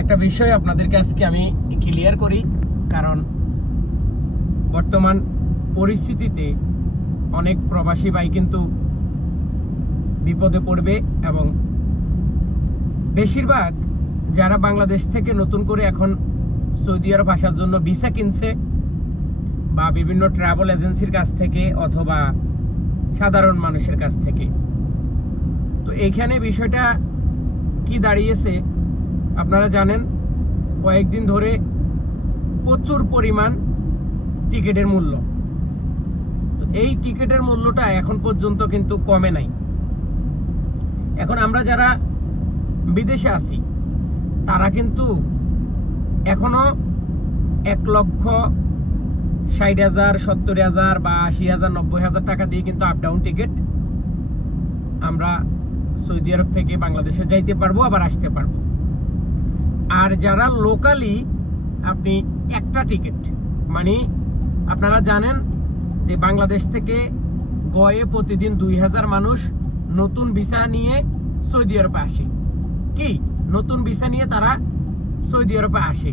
একটা বিষয় আপনাদেরকে আজকে আমি ক্লিয়ার করি, কারণ বর্তমান পরিস্থিতিতে অনেক প্রবাসী ভাই কিন্তু বিপদে পড়বে এবং বেশিরভাগ যারা বাংলাদেশ থেকে নতুন করে এখন সৌদি আরব আসার জন্য ভিসা কিনছে বা বিভিন্ন ট্রাভেল এজেন্সির কাছ থেকে অথবা সাধারণ মানুষের কাছ থেকে, তো এইখানে বিষয়টা কি দাঁড়িয়েছে আপনারা জানেন। কয়েকদিন ধরে প্রচুর পরিমাণ টিকিটের মূল্য, তো এই টিকিটের মূল্যটা এখন পর্যন্ত কিন্তু কমে নাই। এখন আমরা যারা বিদেশে আছি তারা কিন্তু এখনো 1,60,000, 70,000 বা 80,000, 90,000 টাকা দিয়ে কিন্তু আপ ডাউন টিকিট আমরা সৌদি আরব থেকে বাংলাদেশে যাইতে পারবো, আবার আসতে পারবো। আর যারা লোকালি আপনি একটা টিকিট, মানে আপনারা জানেন যে বাংলাদেশ থেকে গয়ে প্রতিদিন 2,000 মানুষ নতুন ভিসা নিয়ে সৌদি আরবে আসে। কি নতুন ভিসা নিয়ে তারা সৌদি আরবে আসে।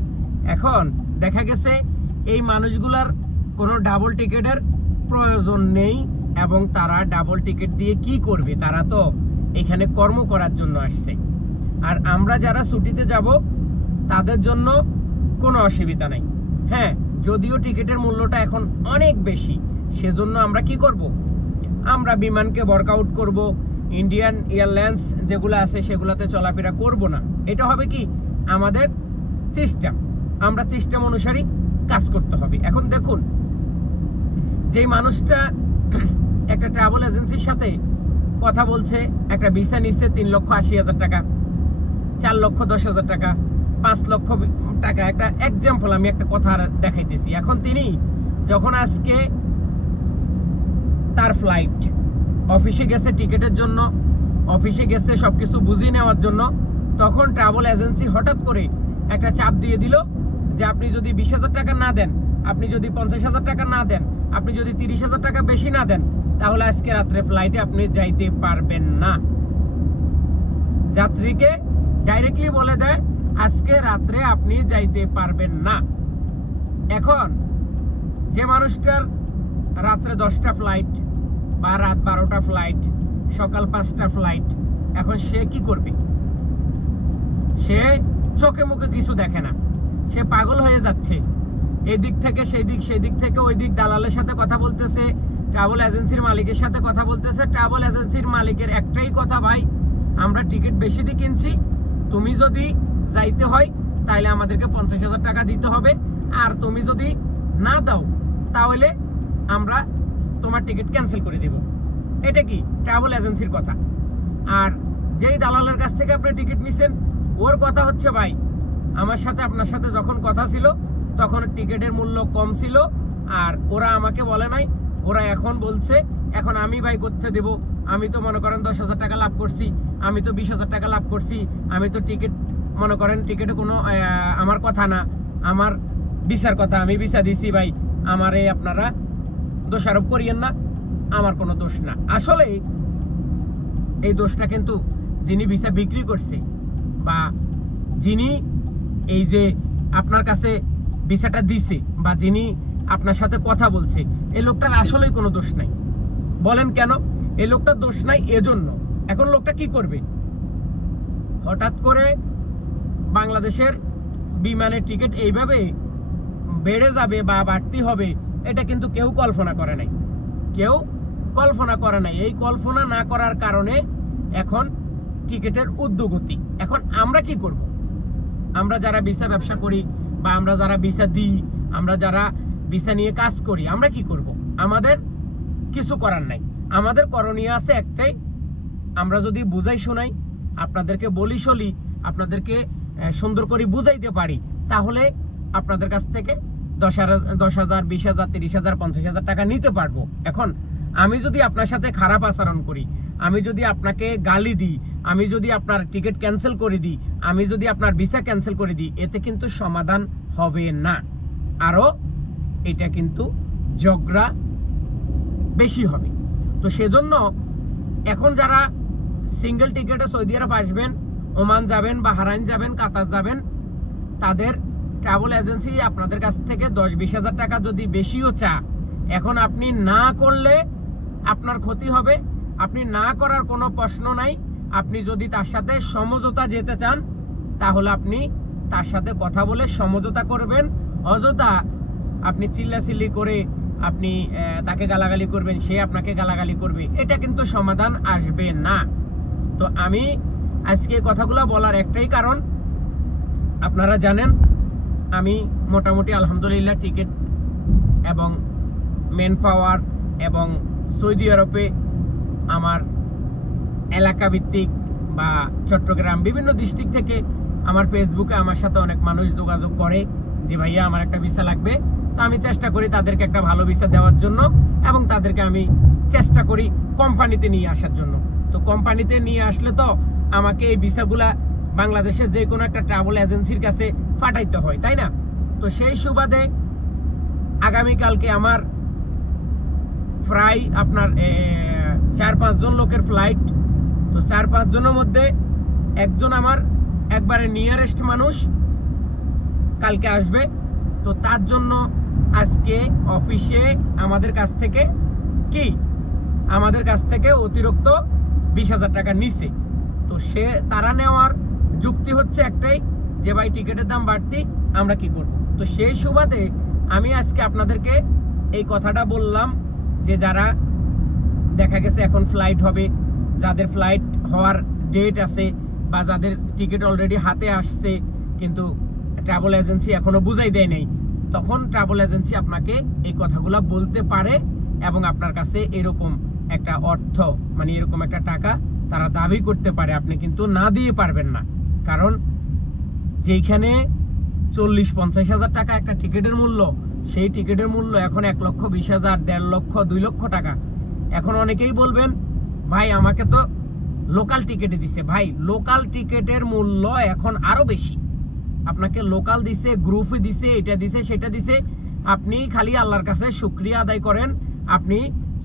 এখন দেখা গেছে এই মানুষগুলার কোনো ডাবল টিকিটের প্রয়োজন নেই এবং তারা ডাবল টিকিট দিয়ে কি করবে? তারা তো এখানে কর্ম করার জন্য আসছে। আর আমরা যারা ছুটিতে যাব তাদের জন্য কোনো অসুবিধা নাই। হ্যাঁ, যদিও টিকিটের মূল্যটা এখন অনেক বেশি, সেজন্য আমরা কি করব? আমরা বিমানকে ওয়ার্কআউট করব, ইন্ডিয়ান এয়ারলাইন্স যেগুলো আছে সেগুলোতে চলাফেরা করব না। এটা হবে কি আমাদের সিস্টেম, আমরা সিস্টেম অনুসারে কাজ করতে হবে। এখন দেখুন, যেই মানুষটা একটা ট্রাভেল এজেন্সির সাথে কথা বলছে, একটা ভিসা নিচ্ছে 3,80,000 টাকা, 4,10,000 টাকা, 5 লক্ষ টাকা, একটা এক্সাম্পল আমি একটা কথা দেখাইতেছি। এখন তিনি যখন আজকে তার ফ্লাইট, অফিসে গেছে টিকিটের জন্য, অফিসে গেছে সবকিছু বুঝিয়ে নেওয়ার জন্য, তখন ট্রাভেল এজেন্সি হঠাৎ করে একটা চাপ দিয়ে দিল যে আপনি যদি 20,000 টাকা না দেন, আপনি যদি 50,000 টাকা না দেন, আপনি যদি 30,000 টাকা বেশি না দেন, তাহলে আজকে রাত্রে ফ্লাইটে আপনি যাইতে পারবেন না। যাত্রীকে ডাইরেক্টলি বলে দেয় আজকে রাত্রে আপনি যাইতে পারবেন না। এখন যে মানুষটার রাত্রে 10টা ফ্লাইট বা রাত 12টা ফ্লাইট, সকাল 5টা ফ্লাইট, এখন সে কি করবে? সে চোখে মুখে কিছু দেখে না, সে পাগল হয়ে যাচ্ছে। এদিক থেকে সেই দিক, সেই দিক থেকে ওই দিক, দালালের সাথে কথা বলতেছে, ট্রাভেল এজেন্সির মালিকের সাথে কথা বলতেছে। ট্রাভেল এজেন্সির মালিকের একটাই কথা, ভাই আমরা টিকিট বেশি দিয়ে কিনছি, তুমি যদি যাইতে হয় তাহলে আমাদেরকে 50,000 টাকা দিতে হবে, আর তুমি যদি না দাও তাহলে আমরা তোমার টিকিট ক্যান্সেল করে দেব। এটা কি ট্রাভেল এজেন্সির কথা। আর যেই দালালের কাছ থেকে আপনি টিকিট নিছেন, ওর কথা হচ্ছে ভাই আমার সাথে আপনার সাথে যখন কথা ছিল তখন টিকিটের মূল্য কম ছিল, আর ওরা আমাকে বলে নাই, ওরা এখন বলছে এখন আমি ভাই করতে দেব, আমি তো মনে করেন 10,000 টাকা লাভ করছি, আমি তো 20,000 টাকা লাভ করছি, আমি তো টিকিট মনে করেন টিকিটে কোনো আমার কথা না, আমার ভিসার কথা, আমি ভিসা দিছি ভাই, আমারে আপনারা দোষারোপ করিয়েন না, আমার কোনো দোষ না। আসলে এই দোষটা কিন্তু যিনি ভিসা বিক্রি করছে বা যিনি এই যে আপনার কাছে ভিসাটা দিছে বা যিনি আপনার সাথে কথা বলছে, এই লোকটার আসলেই কোনো দোষ নাই। বলেন কেন এই লোকটার দোষ নাই? এজন্য এখন লোকটা কি করবে? হঠাৎ করে বাংলাদেশের বিমানের টিকিট এইভাবে বেড়ে যাবে বা বাড়তি হবে, এটা কিন্তু কেউ কল্পনা করে নাই, কেউ কল্পনা করে নাই। এই কল্পনা না করার কারণে এখন টিকিটের ঊর্ধ্বগতি। এখন আমরা কি করব? আমরা যারা ভিসা ব্যবসা করি বা আমরা যারা ভিসা দিই, আমরা যারা ভিসা নিয়ে কাজ করি, আমরা কি করব? আমাদের কিছু করার নাই। আমাদের করণীয় আছে একটাই, আমরা যদি বুঝাই শোনাই, আপনাদেরকে বলি সলি, আপনাদেরকে সুন্দর করে বুঝাইতে পারি, তাহলে আপনাদের কাছ থেকে 10,000, 20,000, 30,000, 50,000 টাকা নিতে পারবো। এখন আমি যদি আপনার সাথে খারাপ আচরণ করি, আমি যদি আপনাকে গালি দিই, আমি যদি আপনার টিকিট ক্যান্সেল করে দিই, আমি যদি আপনার ভিসা ক্যান্সেল করে দিই, এতে কিন্তু সমাধান হবে না, আরো এটা কিন্তু ঝগড়া বেশি হবে। তো সেজন্য এখন যারা সিঙ্গেল টিকিটে সৌদি আরব আসবেন, ওমান যাবেন, বাহরাইন যাবেন, কাতার যাবেন, তাদের ট্রাভেল এজেন্সি আপনাদের কাছ থেকে 10-20 হাজার টাকা যদি বেশিও চা, এখন আপনি না করলে আপনার ক্ষতি হবে। আপনি না করার কোনো প্রশ্ন নাই। আপনি যদি তার সাথে সমঝোতা যেতে চান তাহলে আপনি তার সাথে কথা বলে সমঝোতা করবেন। অযথা আপনি চিল্লাচিল্লি করে আপনি তাকে গালাগালি করবেন, সে আপনাকে গালাগালি করবে, এটা কিন্তু সমাধান আসবে না। তো আমি আজকে কথাগুলো বলার একটাই কারণ, আপনারা জানেন আমি মোটামুটি আলহামদুলিল্লাহ টিকিট এবং মেন পাওয়ার এবং সৌদি আরবে আমার এলাকা ভিত্তিক বা চট্টগ্রাম বিভিন্ন ডিস্ট্রিক্ট থেকে আমার ফেসবুকে আমার সাথে অনেক মানুষ যোগাযোগ করে যে ভাইয়া আমার একটা ভিসা লাগবে। তো আমি চেষ্টা করি তাদেরকে একটা ভালো ভিসা দেওয়ার জন্য এবং তাদেরকে আমি চেষ্টা করি কোম্পানিতে নিয়ে আসার জন্য। তো কোম্পানিতে নিয়ে আসলে তো আমাকে এই ভিসাগুলা বাংলাদেশের যে কোনো একটা ট্রাভেল এজেন্সির কাছে পাঠাইতে হয়, তাই না? তো সেই সুবাদে আগামীকালকে আমার প্রায় আপনার 4-5 জন লোকের ফ্লাইট। তো 4-5 জনের মধ্যে একজন আমার একবারে নিয়ারেস্ট মানুষ কালকে আসবে। তো তার জন্য আজকে অফিসে আমাদের কাছ থেকে অতিরিক্ত 20,000 টাকা নিছে। তো তারা নেওয়ার যুক্তি হচ্ছে একটাই যে ভাই টিকিটের দাম বাড়তি, আমরা কি করব। তো সেই সুবাদে আমি আজকে আপনাদেরকে এই কথাটা বললাম যে যারা দেখা গেছে এখন ফ্লাইট হবে, যাদের ফ্লাইট হওয়ার ডেট আছে বা যাদের টিকিট অলরেডি হাতে আসছে কিন্তু ট্রাভেল এজেন্সি এখনো বুঝাই দেয় নাই, তখন ট্রাভেল এজেন্সি আপনাকে এই কথাগুলো বলতে পারে এবং আপনার কাছে এরকম একটা অর্থ মানে এরকম একটা টাকা তারা দাবি করতে পারে, আপনি কিন্তু না দিয়ে পারবেন না। কারণ যেখানে 40-50 হাজার টাকা একটা টিকিটের মূল্য, সেই টিকিটের মূল্য এখন 1,20,000, 1.5 লক্ষ, 2 লক্ষ টাকা। এখন অনেকেই বলবেন ভাই আমাকে তো লোকাল টিকিটে দিছে। ভাই লোকাল টিকিটের মূল্য এখন আরো বেশি। আপনাকে লোকাল দিছে, গ্রুপে দিছে, এটা দিছে, সেটা দিছে। আপনি খালি আল্লাহর কাছে শুকরিয়া আদায় করেন আপনি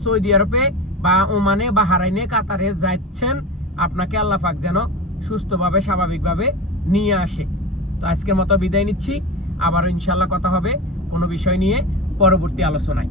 সৌদি আরবে বা ওমানে বা হারাইনে কাতারে যাচ্ছেন, আপনাকে আল্লাহ পাক যেন সুস্থভাবে স্বাভাবিকভাবে নিয়ে আসে। তো আজকের মতো বিদায় নিচ্ছি, আবারও ইনশাল্লাহ কথা হবে কোনো বিষয় নিয়ে পরবর্তী আলোচনায়।